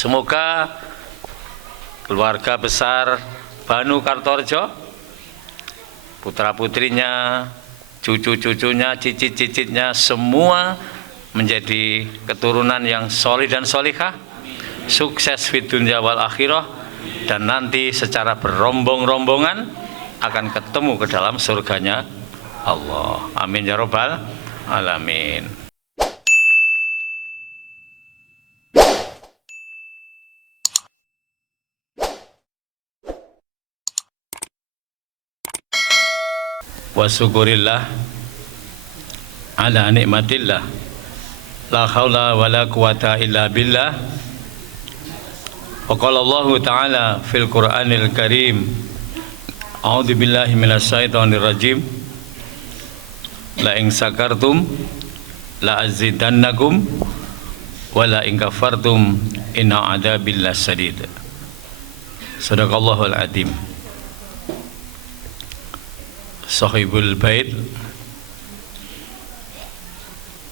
Semoga keluarga besar Banu Kartorejo, putra-putrinya, cucu-cucunya, cicit-cicitnya, semua menjadi keturunan yang solih dan solihah, sukses fid dunya wal akhirah, dan nanti secara berombong-rombongan akan ketemu ke dalam surganya Allah. Amin ya rabbal alamin. Wa syukurillah ala nikmatillah, la haula wa la quwata illa billah. Wa qala Allah ta'ala fil Qur'anil Karim, a'udzu billahi minasyaitonir rajim, la in sakartum la azidannakum wa la in kafartum inna adzabil lasyadid. Sadaqallahul azim. Sahibul bait,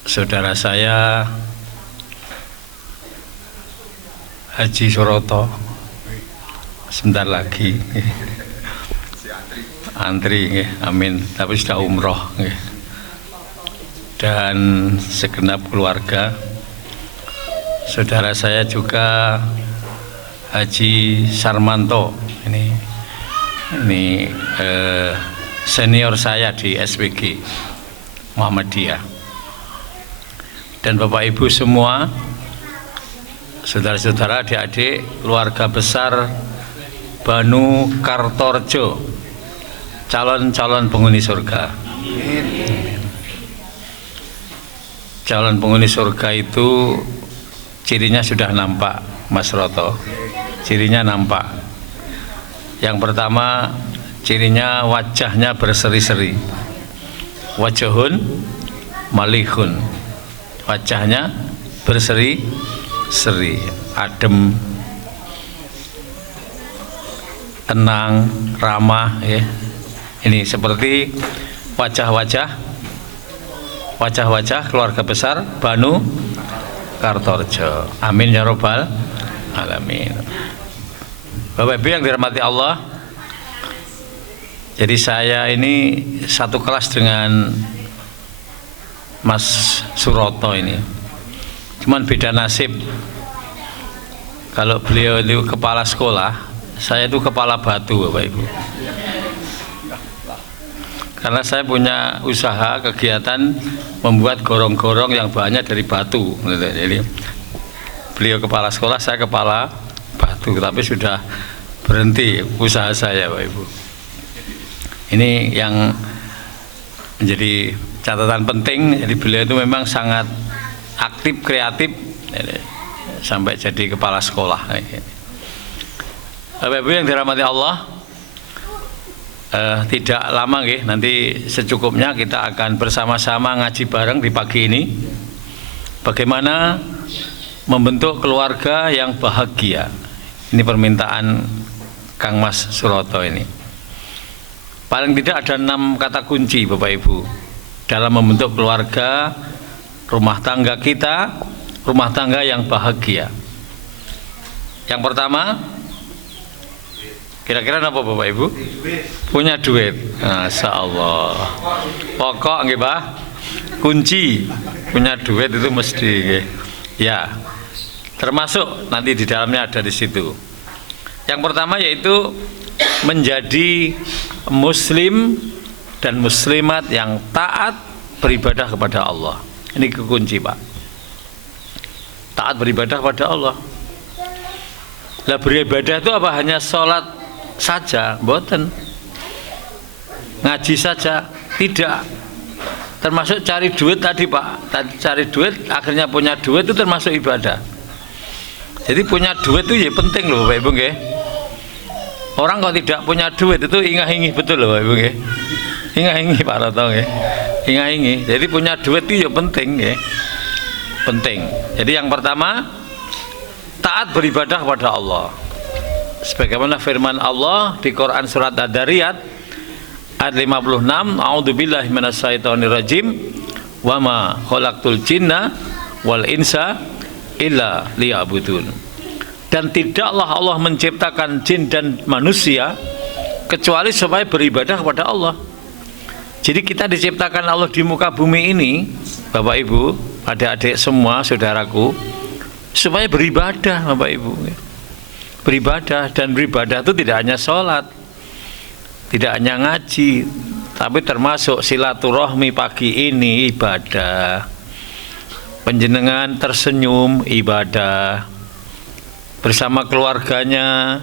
saudara saya Haji Suroto, sebentar lagi antri, amin, tapi sudah umroh, dan segenap keluarga. Saudara saya juga Haji Sarmanto, ini senior saya di SPG Muhammadiyah, dan Bapak Ibu semua, saudara-saudara, adik-adik, keluarga besar Banu Kartorejo, calon-calon penghuni surga. Calon penghuni surga itu cirinya sudah nampak, Mas Roto. Cirinya nampak. Yang pertama, cirinya wajahnya berseri-seri, wajahun malihun, wajahnya berseri-seri, adem, tenang, ramah, ya. Ini seperti wajah-wajah keluarga besar Banu Kartorejo. Amin ya rabbal alamin. Bapak Ibu yang dirahmati Allah, jadi saya ini satu kelas dengan Mas Suroto ini, cuman beda nasib. Kalau beliau itu kepala sekolah, saya itu kepala batu, Bapak Ibu. Karena saya punya usaha kegiatan membuat gorong-gorong yang bahannya dari batu. Jadi beliau kepala sekolah, saya kepala batu, tapi sudah berhenti usaha saya, Bapak Ibu. Ini yang menjadi catatan penting. Jadi beliau itu memang sangat aktif, kreatif, sampai jadi kepala sekolah. Bapak Ibu yang dirahmati Allah, tidak lama nanti secukupnya kita akan bersama-sama ngaji bareng di pagi ini, bagaimana membentuk keluarga yang bahagia. Ini permintaan Kang Mas Suroto ini. Paling tidak ada 6 kata kunci, Bapak Ibu, dalam membentuk keluarga, rumah tangga kita, rumah tangga yang bahagia. Yang pertama, kira-kira apa, Bapak Ibu? Punya duit. Masya Allah. Pokok nggih, Pak. Kunci punya duit itu mesti, ya. Termasuk nanti di dalamnya ada di situ. Yang pertama yaitu menjadi muslim dan muslimat yang taat beribadah kepada Allah. Ini kekunci, Pak. Taat beribadah kepada Allah. Lah beribadah itu apa? Hanya sholat saja? Mboten. Ngaji saja? Tidak. Termasuk cari duit tadi, Pak. Cari duit, akhirnya punya duit itu termasuk ibadah. Jadi punya duit itu ya penting loh, Bapak Ibu nggih. Orang kalau tidak punya duit itu ingah-ingih, betul loh, Bapak Ibu nggih. Ingah-ingih, Pak Roto nggih. Ingah-ingih. Jadi punya duit itu ya penting nggih. Penting. Jadi yang pertama, taat beribadah kepada Allah. Sebagaimana firman Allah di Quran surat Ad-Dariyat ayat 56, a'udzubillahi minasyaitonirrajim, wa ma khalaqtul jinna wal insa illa liya'budun. Dan tidaklah Allah menciptakan jin dan manusia kecuali supaya beribadah kepada Allah. Jadi kita diciptakan Allah di muka bumi ini, Bapak Ibu, adik-adik semua, saudaraku, supaya beribadah, Bapak Ibu. Beribadah, dan beribadah itu tidak hanya sholat, tidak hanya ngaji, tapi termasuk silaturahmi pagi ini ibadah. Panjenengan tersenyum ibadah, bersama keluarganya,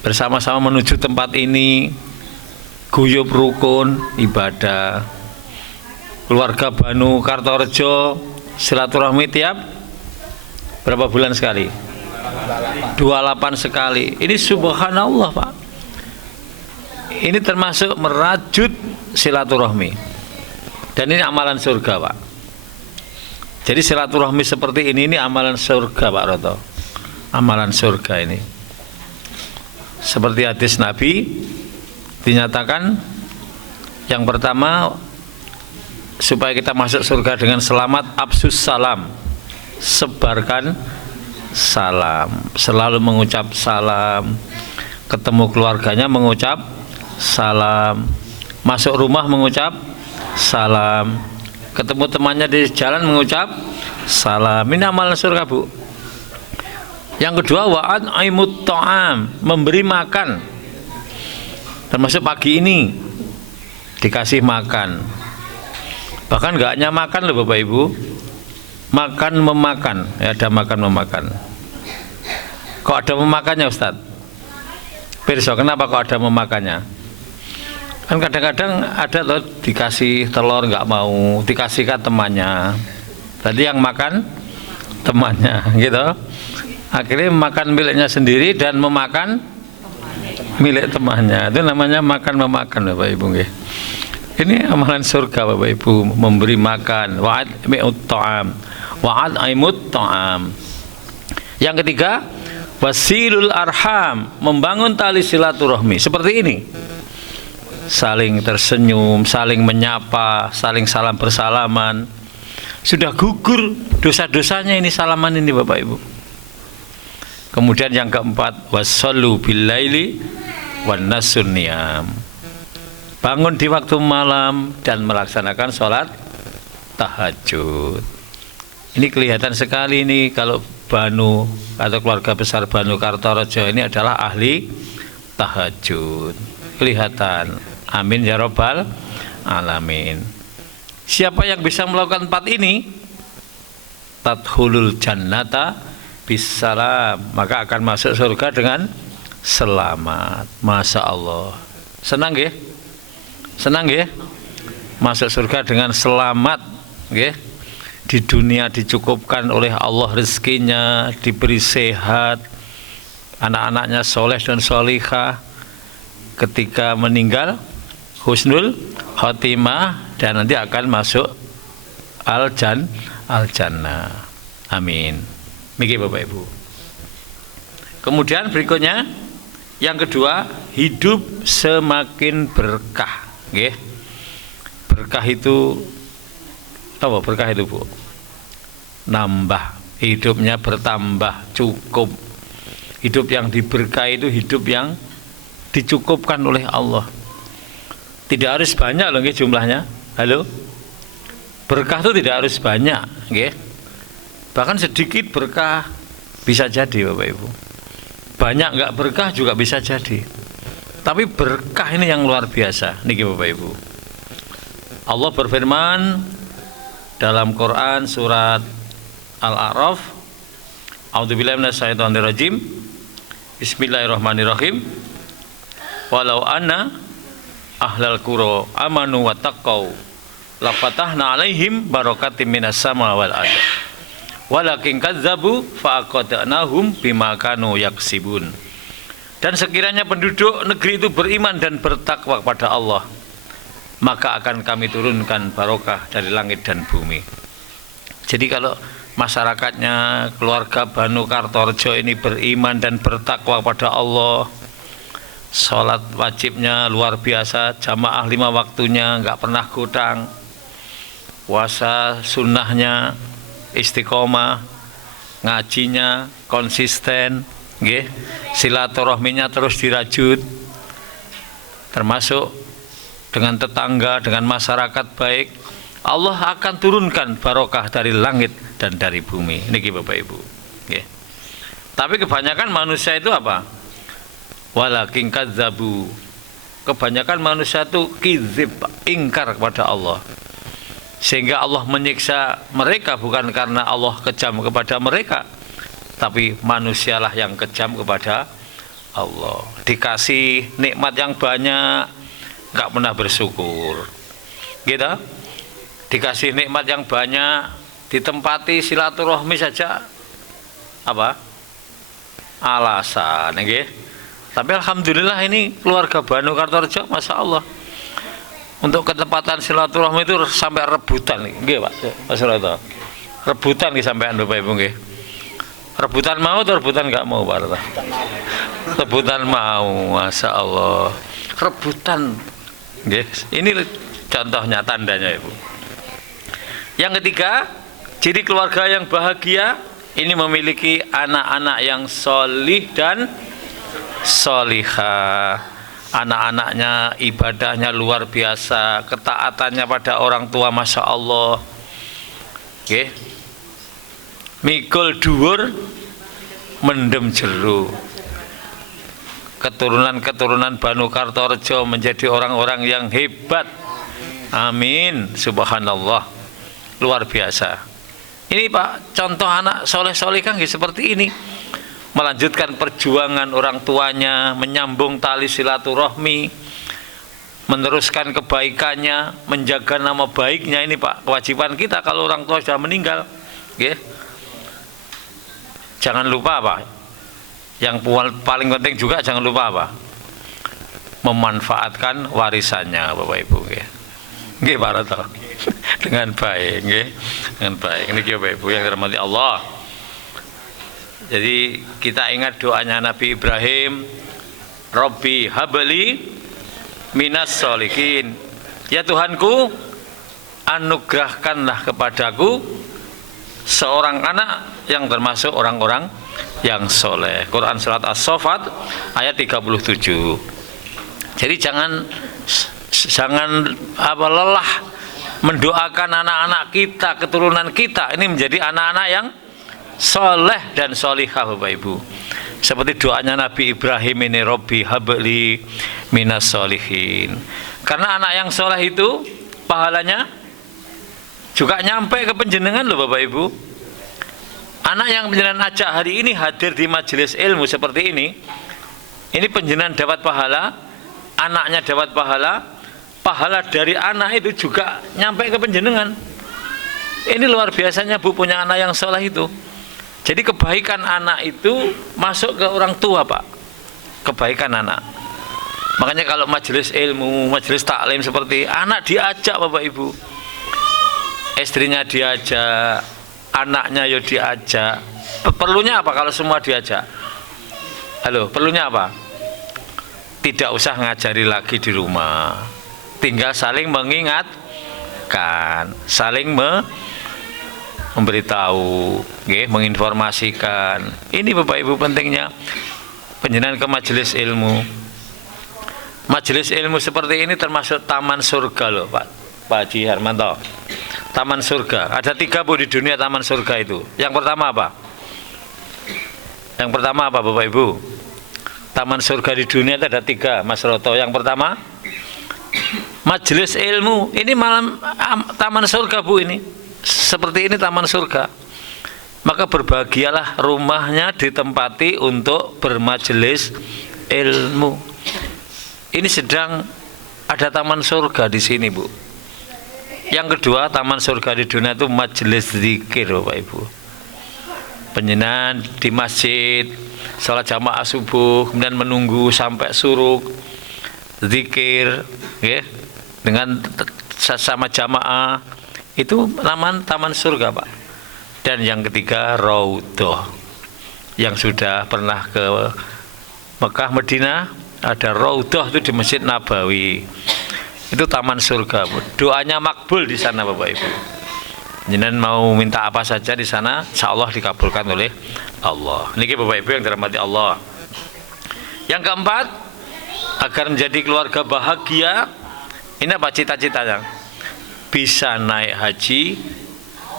bersama-sama menuju tempat ini, guyub rukun ibadah. Keluarga Banu Kartorejo silaturahmi tiap berapa bulan sekali? 28 sekali. Ini subhanallah, Pak. Ini termasuk merajut silaturahmi. Dan ini amalan surga, Pak. Jadi silaturahmi seperti ini amalan surga, Pak Roto. Amalan surga ini. Seperti hadis Nabi dinyatakan, yang pertama, supaya kita masuk surga dengan selamat, absus salam, sebarkan salam, selalu mengucap salam, ketemu keluarganya mengucap salam, masuk rumah mengucap salam, ketemu temannya di jalan mengucap salam. Ini amalan surga, Bu. Yang kedua, wa'ad aimut ta'am, memberi makan. Termasuk pagi ini dikasih makan. Bahkan gak hanya makan loh Bapak Ibu, makan memakan, ya, ada makan memakan. Kok ada memakannya, Ustaz? Pirsa, kenapa kok ada memakannya? Kan kadang-kadang ada loh dikasih telur nggak mau, dikasihkan temannya. Tadi yang makan temannya, gitu. Akhirnya makan miliknya sendiri dan memakan milik temannya. Itu namanya makan memakan, Bapak Ibu. Ini amalan surga, Bapak Ibu, memberi makan. Wa'ad mi'ut ta'am, wa'ad aimut ta'am. Yang ketiga, wasilul arham, membangun tali silaturahmi. Seperti ini, saling tersenyum, saling menyapa, saling salam bersalaman. Sudah gugur dosa-dosanya ini salaman ini, Bapak Ibu. Kemudian yang keempat, wassallu billaili wan nasun niyam, bangun di waktu malam dan melaksanakan sholat tahajud. Ini kelihatan sekali ini kalau Banu atau keluarga besar Banu Kartorejo ini adalah ahli tahajud. Kelihatan. Amin ya rabbal alamin. Siapa yang bisa melakukan empat ini, tadkhulul jannata bisalam, maka akan masuk surga dengan selamat. Masya Allah. Senang ya? Senang ya? Masuk surga dengan selamat, ya? Di dunia dicukupkan oleh Allah rezekinya, diberi sehat, anak-anaknya soleh dan solihah. Ketika meninggal husnul khotimah, dan nanti akan masuk al-jannah. Amin. Miki Bapak Ibu. Kemudian berikutnya, yang kedua, hidup semakin berkah. Nggih. Berkah itu apa? Berkah itu, Bu? Nambah, hidupnya bertambah, cukup. Hidup yang diberkahi itu hidup yang dicukupkan oleh Allah. Tidak harus banyak loh nggih jumlahnya. Halo? Berkah itu tidak harus banyak, nggih. Bahkan sedikit berkah bisa jadi, Bapak Ibu. Banyak enggak berkah juga bisa jadi. Tapi berkah ini yang luar biasa, niki Bapak Ibu. Allah berfirman dalam Quran surat Al-A'raf, A'udzubillahi minasyaitonirrajim. Bismillahirrahmanirrahim. Walau anna ahlal qura amanu wattaqau la fatahna 'alaihim barakatim minas sama wal ardh. Walakin kadzabu fa'aqadnahum bima kanu yaksibun. Dan sekiranya penduduk negeri itu beriman dan bertakwa kepada Allah, maka akan kami turunkan barokah dari langit dan bumi. Jadi kalau masyarakatnya, keluarga Banu Kartorejo ini beriman dan bertakwa kepada Allah, sholat wajibnya luar biasa, jamaah 5 waktunya nggak pernah kurang, puasa sunnahnya istiqomah, ngajinya konsisten, nggih. Silaturahminya terus dirajut. Termasuk dengan tetangga, dengan masyarakat baik, Allah akan turunkan barokah dari langit dan dari bumi. Niki Bapak Ibu. Nggih. Tapi kebanyakan manusia itu apa? Walakin kadzabu. Kebanyakan manusia itu kizib, ingkar kepada Allah. Sehingga Allah menyiksa mereka bukan karena Allah kejam kepada mereka, tapi manusialah yang kejam kepada Allah. Dikasih nikmat yang banyak, nggak pernah bersyukur. Gitu? Dikasih nikmat yang banyak, ditempati silaturahmi saja apa? Alasan, nggih. Tapi alhamdulillah ini keluarga Banu Kartorejo, masya Allah. Untuk ketepatan silaturahmi itu sampai rebutan, nggih Pak, Mas Roto. Rebutan nih sampean Bapak Ibu nggih. Rebutan mau atau rebutan nggak mau Pak Roto? Rebutan mau, masya Allah. Rebutan, nggih. Ini contohnya, tandanya Ibu. Yang ketiga, ciri keluarga yang bahagia ini memiliki anak-anak yang solih dan solihah. Anak-anaknya ibadahnya luar biasa, ketaatannya pada orang tua masya Allah. Oke, mikul dhuwur mendem jero. Keturunan-keturunan Banu Kartorejo menjadi orang-orang yang hebat. Amin, subhanallah, luar biasa. Ini Pak, contoh anak soleh-soleh kan seperti ini. Melanjutkan perjuangan orang tuanya, menyambung tali silaturahmi, meneruskan kebaikannya, menjaga nama baiknya. Ini Pak, kewajiban kita kalau orang tua sudah meninggal. Okay. Jangan lupa Pak, yang paling penting juga jangan lupa apa? Memanfaatkan warisannya Bapak Ibu. Nggih Pak Roto. Dengan baik, nggih. Dengan baik. Ini Bapak Ibu yang dirahmati Allah. Jadi kita ingat doanya Nabi Ibrahim, Rabbi habli minas sholihin. Ya Tuhanku, anugerahkanlah kepadaku seorang anak yang termasuk orang-orang yang soleh. Quran surat As-Saffat ayat 37. Jadi jangan lelah mendoakan anak-anak kita, keturunan kita ini menjadi anak-anak yang soleh dan solihah Bapak Ibu. Seperti doanya Nabi Ibrahim ini, Rabbi habli minas sholihin. Karena anak yang soleh itu pahalanya juga nyampe ke penjenengan loh Bapak Ibu. Anak yang penjenengan ajak hari ini hadir di majelis ilmu seperti ini penjenengan dapat pahala, anaknya dapat pahala, pahala dari anak itu juga nyampe ke penjenengan. Ini luar biasanya Bu punya anak yang soleh itu. Jadi kebaikan anak itu masuk ke orang tua Pak. Kebaikan anak. Makanya kalau majelis ilmu, majelis taklim seperti anak diajak Bapak Ibu, istrinya diajak, anaknya ya diajak. Perlunya apa kalau semua diajak? Halo, perlunya apa? Tidak usah ngajari lagi di rumah, tinggal saling mengingatkan, saling memberitahu, menginformasikan. Ini Bapak Ibu pentingnya penjenengan ke majelis ilmu. Majelis ilmu seperti ini termasuk taman surga loh Pak Haji Harmanto. Taman surga. Ada 3 Bu di dunia taman surga itu. Yang pertama apa? Yang pertama apa Bapak Ibu? Taman surga di dunia itu ada 3 Mas Roto. Yang pertama majelis ilmu. Ini malam taman surga Bu ini. Seperti ini taman surga. Maka berbahagialah rumahnya ditempati untuk bermajelis ilmu. Ini sedang ada taman surga di sini Bu. Yang kedua, taman surga di dunia itu majelis zikir Bapak Ibu. Penjenengan di masjid, sholat jamaah subuh, kemudian menunggu sampai suruk, zikir, dengan sama jamaah. Itu taman surga Pak. Dan yang ketiga raudhah. Yang sudah pernah ke Mekah Madinah, ada raudhah itu di Masjid Nabawi. Itu taman surga Bu. Doanya makbul di sana Bapak Ibu. Jenengan mau minta apa saja di sana, insya Allah dikabulkan oleh Allah. Niki Bapak Ibu yang dirahmati Allah. Yang keempat, agar menjadi keluarga bahagia, ini apa cita-citanya? Bisa naik haji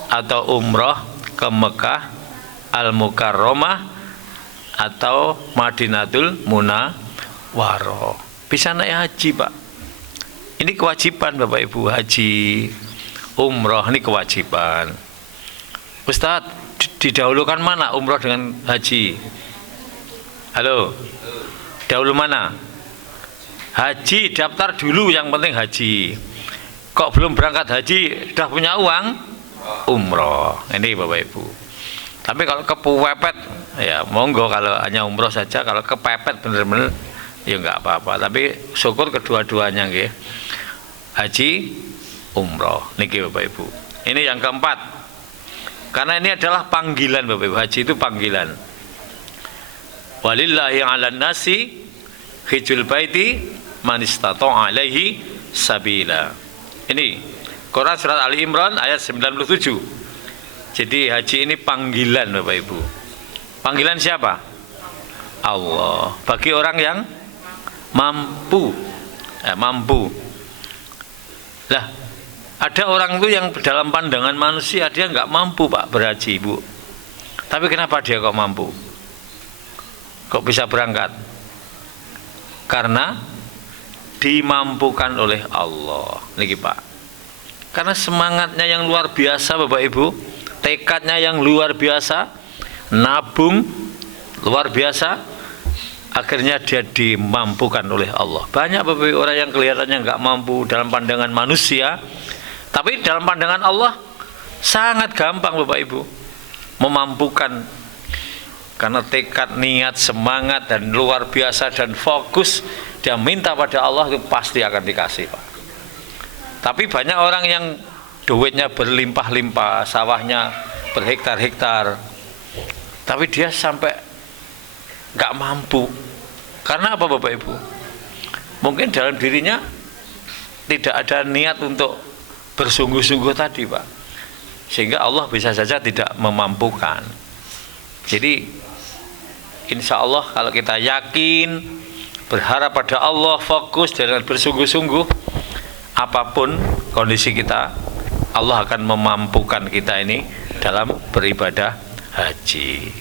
atau umroh ke Mekah Al-Mukarramah atau Madinatul Munawwaroh. Bisa naik haji, Pak. Ini kewajiban Bapak Ibu, haji, umroh ini kewajiban. Ustadz, didahulukan mana umroh dengan haji? Halo, dahulu mana? Haji, daftar dulu, yang penting haji. Kok belum berangkat haji, sudah punya uang? Umroh. Ini Bapak Ibu. Tapi kalau kepepet, ya monggo, kalau hanya umroh saja. Kalau kepepet bener-bener, ya nggak apa-apa. Tapi syukur kedua-duanya, nggih. Haji, umroh. Niki Bapak Ibu. Ini yang keempat. Karena ini adalah panggilan Bapak Ibu. Haji itu panggilan. Walillahi 'alan nasi hijjul baiti man istata'a alaihi sabila. Ini Quran surat Ali Imran ayat 97. Jadi haji ini panggilan Bapak Ibu. Panggilan siapa? Allah. Bagi orang yang mampu. Mampu. Lah, ada orang itu yang dalam pandangan manusia dia nggak mampu Pak berhaji, Bu. Tapi kenapa dia kok mampu? Kok bisa berangkat? Karena dimampukan oleh Allah. Niki Pak. Karena semangatnya yang luar biasa Bapak Ibu, tekadnya yang luar biasa, nabung luar biasa, akhirnya dia dimampukan oleh Allah. Banyak Bapak Ibu orang yang kelihatannya nggak mampu dalam pandangan manusia, tapi dalam pandangan Allah sangat gampang Bapak Ibu memampukan. Karena tekad, niat, semangat dan luar biasa dan fokus, dia minta pada Allah itu pasti akan dikasih Pak. Tapi banyak orang yang duitnya berlimpah-limpah, sawahnya berhektar-hektar, tapi dia sampai nggak mampu. Karena apa Bapak Ibu? Mungkin dalam dirinya tidak ada niat untuk bersungguh-sungguh tadi Pak, sehingga Allah bisa saja tidak memampukan. Jadi insya Allah kalau kita yakin, berharap pada Allah, fokus dengan bersungguh-sungguh, apapun kondisi kita, Allah akan memampukan kita ini dalam beribadah haji.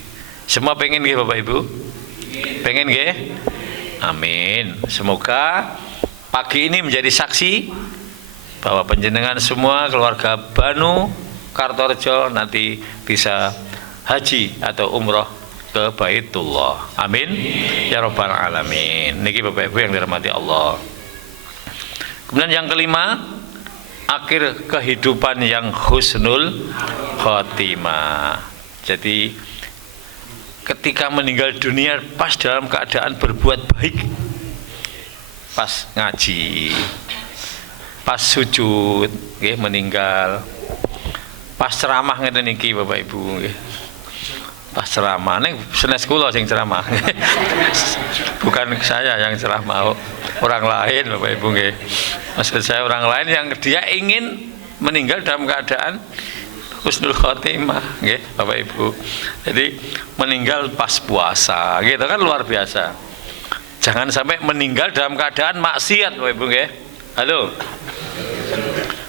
Semua pengen nggih Bapak Ibu? Pengen nggih? Amin. Semoga pagi ini menjadi saksi bahwa panjenengan semua keluarga Banu Kartorejo nanti bisa haji atau umroh ke Baitullah. Amin ya rabbal alamin. Niki Bapak Ibu yang dirahmati Allah. Kemudian yang kelima, akhir kehidupan yang husnul khotimah. Jadi ketika meninggal dunia pas dalam keadaan berbuat baik, pas ngaji, pas sujud, nggih, meninggal, pas ceramah ngeten niki Bapak Ibu, nggih. Pas ceramah, ning senes kula sing ceramah. Bukan saya yang ceramah, orang lain Bapak Ibu nggih. Maksud saya orang lain yang dia ingin meninggal dalam keadaan husnul khotimah, nggih Bapak Ibu. Jadi meninggal pas puasa, gitu kan luar biasa. Jangan sampai meninggal dalam keadaan maksiat Bapak Ibu nggih. Halo.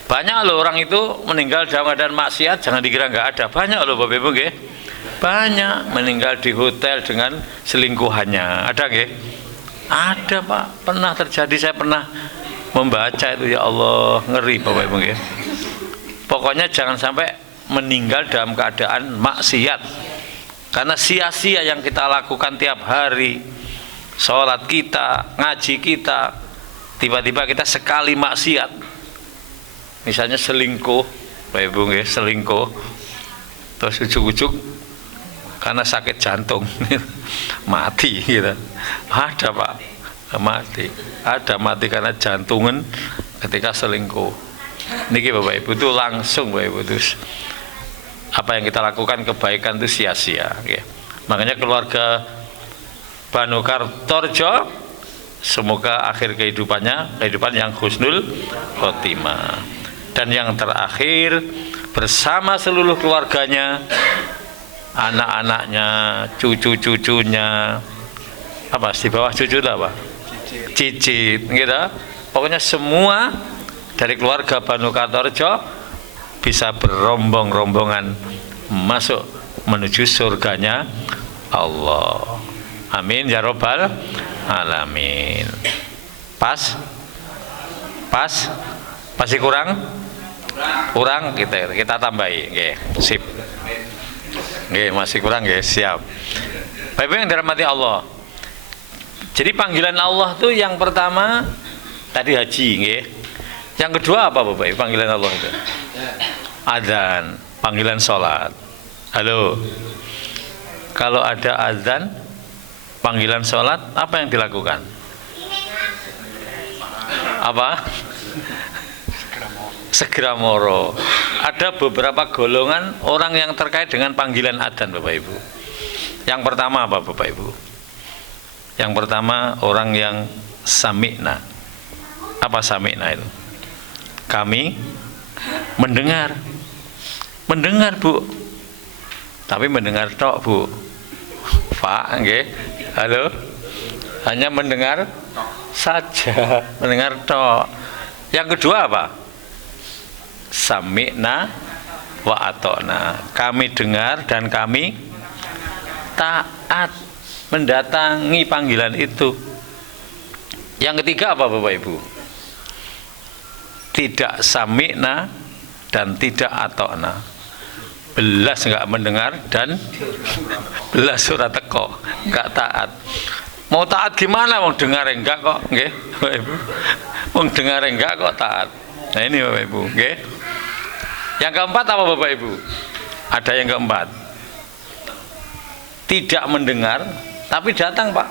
Banyak loh orang itu meninggal dalam keadaan maksiat, jangan dikira nggak ada. Banyak loh Bapak Ibu nggih. Banyak meninggal di hotel dengan selingkuhannya. Ada nggih? Ada Pak, pernah terjadi, saya pernah membaca itu, ya Allah, ngeri Bapak Ibu nggih. Pokoknya jangan sampai meninggal dalam keadaan maksiat. Karena sia-sia yang kita lakukan tiap hari. Sholat kita, ngaji kita, tiba-tiba kita sekali maksiat. Misalnya selingkuh, Bapak Ibu nggih, selingkuh. Terus ujuk-ujuk karena sakit jantung mati gitu. Ada Pak, mati. Ada mati karena jantungan ketika selingkuh. Niki Bapak Ibu itu langsung Bapak Ibu itu apa yang kita lakukan kebaikan itu sia-sia. Okay. Makanya keluarga Banu Kartorejo semoga akhir kehidupan yang husnul khotimah. Dan yang terakhir, bersama seluruh keluarganya, anak-anaknya, cucu-cucunya, apa di bawah cucu itu apa? Cicit, gitu. Pokoknya semua dari keluarga Banu Kartorejo bisa berombong-rombongan masuk menuju surganya Allah. Amin ya robbal alamin. Pas? Masih kurang? Kurang kita tambahi. Nggih, sip. Nggih, masih kurang nggih, siap. Bapak yang dirahmati Allah. Jadi panggilan Allah itu yang pertama tadi haji, nggih. Yang kedua apa Bapak? Panggilan Allah itu? Adzan, panggilan sholat. Halo. Kalau ada adzan, panggilan sholat, apa yang dilakukan? Apa? Segera moro. Ada beberapa golongan orang yang terkait dengan panggilan adzan Bapak Ibu. Yang pertama apa Bapak Ibu? Yang pertama orang yang sami'na. Apa sami'na itu? Kami mendengar. Mendengar Bu. Tapi mendengar tok Bu. Pak, nggih. Halo. Hanya mendengar saja, mendengar tok. Yang kedua apa? Sami'na wa ata'na. Kami dengar dan kami taat mendatangi panggilan itu. Yang ketiga apa Bapak Ibu? Tidak sami'na dan tidak ata'na. Belas enggak mendengar dan belas ora teko, enggak taat. Mau taat gimana? Mau dengar enggak kok, nggih, Bapak Ibu. Mau dengar enggak kok taat. Nah ini Bapak Ibu, nggih. Yang keempat apa Bapak Ibu? Ada yang keempat. Tidak mendengar tapi datang, Pak.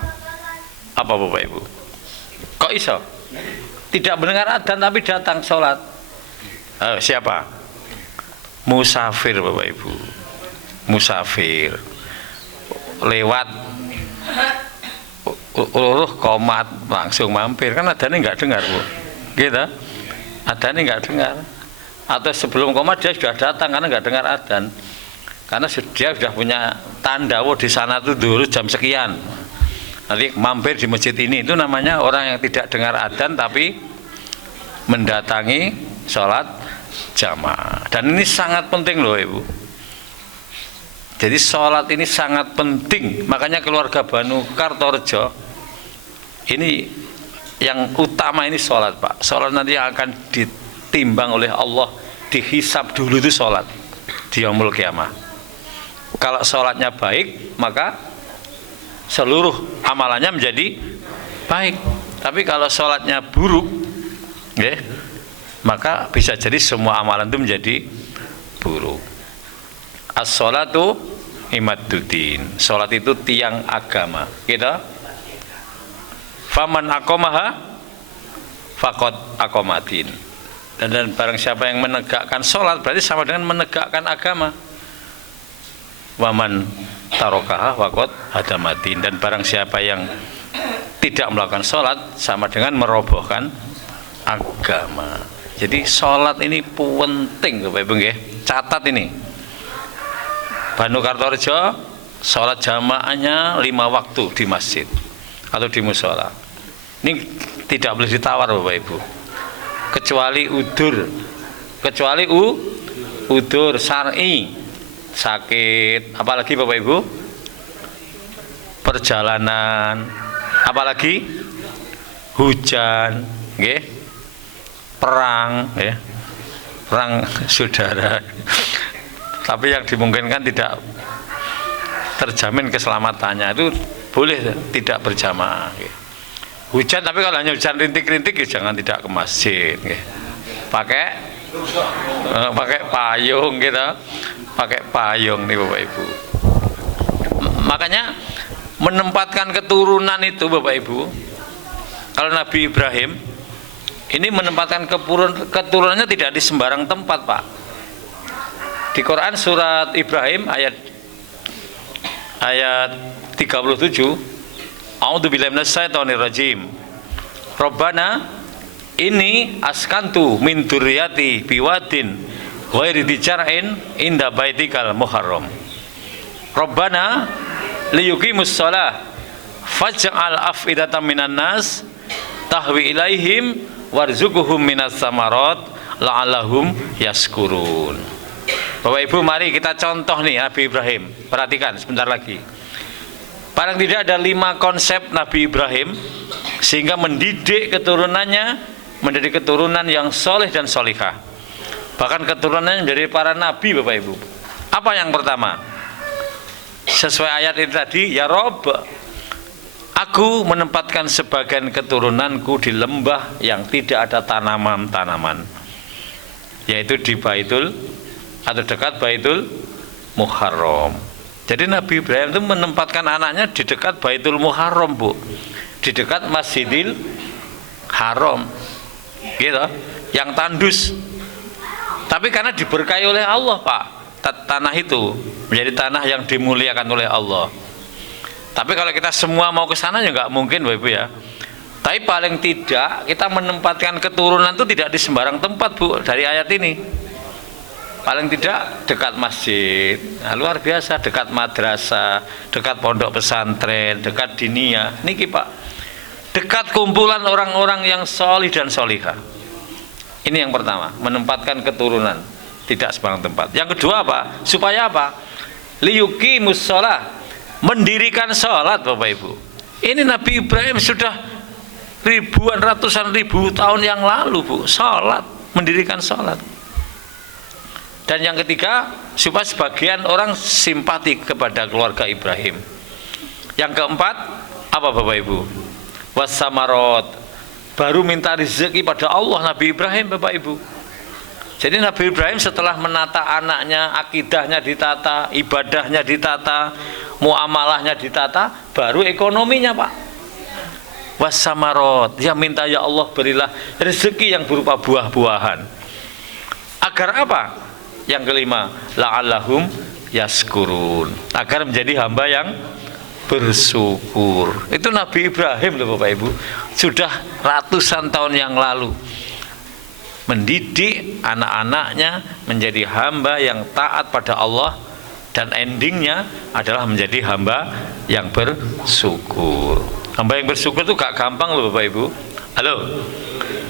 Apa Bapak Ibu? Kok iso? Tidak mendengar adzan tapi datang sholat. Siapa? Musafir Bapak Ibu. Musafir. Lewat komat langsung mampir, kan adanya nggak dengar Bu, gitu, adanya nggak dengar, atau sebelum komat dia sudah datang karena nggak dengar adzan, karena dia sudah punya tanda, di sana tuh dulu jam sekian, nanti mampir di masjid ini, itu namanya orang yang tidak dengar adzan tapi mendatangi sholat jamaah. Dan ini sangat penting loh Ibu. Jadi sholat ini sangat penting, makanya keluarga Banu Kartorejo ini yang utama ini sholat Pak. Sholat nanti yang akan ditimbang oleh Allah, dihisab dulu itu sholat di yaumul qiyamah. Kalau sholatnya baik maka seluruh amalannya menjadi baik. Tapi kalau sholatnya buruk, maka bisa jadi semua amalan itu menjadi buruk. As-sholatu imaduddin. Sholat itu tiang agama. Kita faman aqamaha faqad aqamatin. Dan barang siapa yang menegakkan sholat berarti sama dengan menegakkan agama. Waman tarokaha faqad hadamatin. Dan barang siapa yang tidak melakukan sholat sama dengan merobohkan agama. Jadi sholat ini penting Bapak Ibu nggih. Catat ini. Banu Kartorejo sholat jamaahnya 5 waktu di masjid atau di musola. Ini tidak boleh ditawar Bapak Ibu, kecuali udur, kecuali udur syar'i, sakit, apalagi Bapak Ibu perjalanan, apalagi hujan, perang, perang saudara. Tapi yang dimungkinkan tidak terjamin keselamatannya itu boleh tidak berjamaah. Hujan, tapi kalau hanya hujan rintik-rintik ya jangan tidak ke masjid. Pakai payung gitu, pakai payung nih Bapak Ibu. Makanya menempatkan keturunan itu Bapak Ibu, kalau Nabi Ibrahim ini menempatkan keturunannya tidak di sembarang tempat Pak. Di Quran surat Ibrahim ayat 37, A'udzubillahi minasyaitonirrajim. Rabbana inni askantu min dzurriyyati biwadin ghairi dijar'in inda baitikal muharram. Rabbana liyuqimus shalah faj'al af'idatan minan nas tahwi ilaihim warzuqhum minas samarat la'allahum yaskurun. Bapak Ibu, mari kita contoh nih Nabi Ibrahim. Perhatikan sebentar lagi. Paling tidak ada 5 konsep Nabi Ibrahim sehingga mendidik keturunannya menjadi keturunan yang soleh dan solihah. Bahkan keturunannya menjadi para nabi, Bapak Ibu. Apa yang pertama? Sesuai ayat ini tadi, ya Rob, aku menempatkan sebagian keturunanku di lembah yang tidak ada tanaman-tanaman, yaitu di Baitul atau dekat Baitul Muharram. Jadi Nabi Ibrahim itu menempatkan anaknya di dekat Baitul Muharram, Bu, di dekat Masjidil Haram, gitu, yang tandus. Tapi karena diberkahi oleh Allah, Pak, tanah itu menjadi tanah yang dimuliakan oleh Allah. Tapi kalau kita semua mau ke sana ya nggak mungkin, Bapak Ibu ya. Tapi paling tidak kita menempatkan keturunan itu tidak di sembarang tempat, Bu, dari ayat ini. Paling tidak dekat masjid, nah, luar biasa, dekat madrasah, dekat pondok pesantren, dekat diniyah. Niki Pak, dekat kumpulan orang-orang yang solih dan solihah. Ini yang pertama, menempatkan keturunan tidak sembarang tempat. Yang kedua apa? Supaya apa? Liyuqimus shalah, mendirikan sholat, Bapak Ibu. Ini Nabi Ibrahim sudah ribuan, ratusan ribu tahun yang lalu, Bu, sholat, mendirikan sholat. Dan yang ketiga, supaya sebagian orang simpati kepada keluarga Ibrahim. Yang keempat, apa Bapak Ibu? Wassamarot, baru minta rezeki pada Allah Nabi Ibrahim, Bapak Ibu. Jadi Nabi Ibrahim setelah menata anaknya, akidahnya ditata, ibadahnya ditata, muamalahnya ditata, baru ekonominya, Pak. Wassamarot, yang minta ya Allah berilah rezeki yang berupa buah-buahan. Agar apa? Yang kelima, la'allahum yaskurun, agar menjadi hamba yang bersyukur. Itu Nabi Ibrahim loh Bapak Ibu, sudah ratusan tahun yang lalu mendidik anak-anaknya menjadi hamba yang taat pada Allah, dan endingnya adalah menjadi hamba yang bersyukur. Hamba yang bersyukur itu gak gampang loh Bapak Ibu. Halo,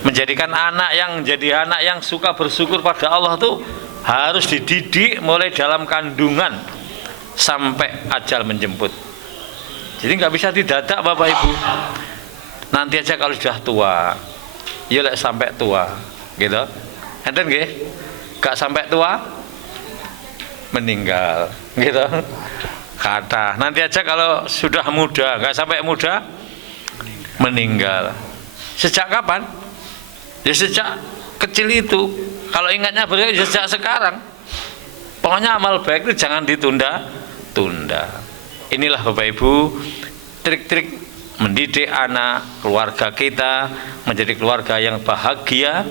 menjadikan anak yang jadi anak yang suka bersyukur pada Allah tuh harus dididik mulai dalam kandungan sampai ajal menjemput. Jadi nggak bisa didadak Bapak Ibu. Nanti aja kalau sudah tua, ya lek sampai tua, gitu. Enten nggih? Gak sampai tua meninggal, gitu. Kata nanti aja kalau sudah muda, nggak sampai muda meninggal. Sejak kapan? Ya sejak kecil itu. Kalau ingatnya berarti sejak sekarang. Pokoknya amal baik itu jangan ditunda-tunda. Inilah Bapak Ibu trik-trik mendidik anak, keluarga kita menjadi keluarga yang bahagia,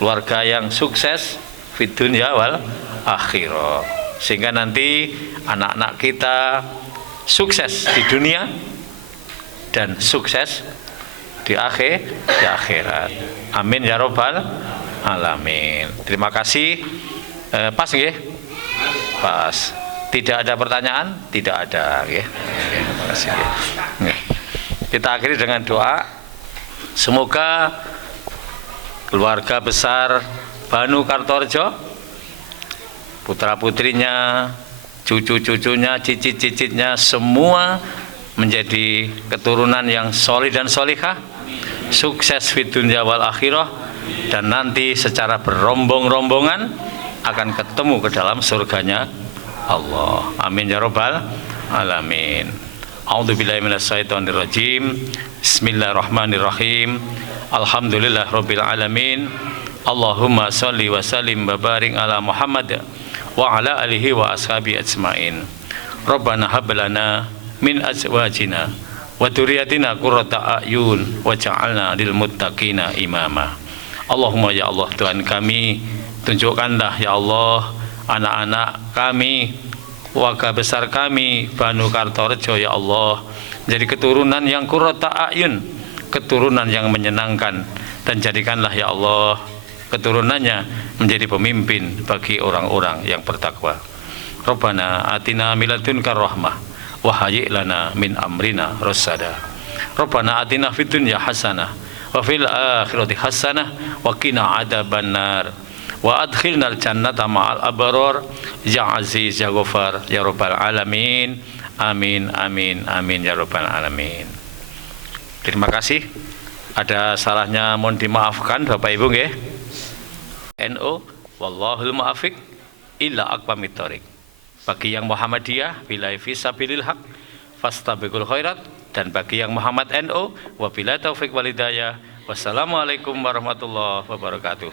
keluarga yang sukses fid dunya wal akhirah. Sehingga nanti anak-anak kita sukses di dunia dan sukses di akhirat. Amin ya robbal alamin. Terima kasih. Pas nggih? Pas. Tidak ada pertanyaan? Tidak ada nggih. Terima kasih nggih. Kita akhiri dengan doa. Semoga keluarga besar Banu Kartorejo, putra-putrinya, cucu-cucunya, cicit-cicitnya semua menjadi keturunan yang solih dan solihah, sukses fid dunya wal akhirah, dan nanti secara berombong-rombongan akan ketemu ke dalam surganya Allah. Amin ya robbal alamin. A'udzubillahi minasyaitonirrajim. Bismillahirrahmanirrahim. Alhamdulillah rabbil alamin. Allahumma sholli wa sallim wa barik ala Muhammad wa ala alihi wa ashabi ajmain. Rabbana hab lana min azwajina wa dzurriyyatina qurrata a'yun waj'alna lil muttaqina imama. Allahumma ya Allah, Tuhan kami, tunjukkanlah ya Allah anak-anak kami, warga besar kami Banu Kartorejo ya Allah, jadi keturunan yang qurrata a'yun, keturunan yang menyenangkan, dan jadikanlah ya Allah keturunannya menjadi pemimpin bagi orang-orang yang bertakwa. Rabbana atina min ladunka rahmah wa hayyi lana min amrina rasyada. Rabbana atina fid dunya hasanah wa fil akhirati hasanah wa qina adzabannar wa adkhilnal jannata ma'al abrar ya aziz ya ghafar ya rabbal alamin. Amin amin amin ya rabbal alamin. Terima kasih. Ada salahnya mohon dimaafkan Bapak Ibu nggih. NU wallahul muwaffiq illa aqwamit thoriq. Bagi yang Muhammadiyah billahi fisabilil haq fastabiqul khairat, dan bagi yang Muhammad NU wabillahi taufik wal hidayah. Wassalamualaikum warahmatullahi wabarakatuh.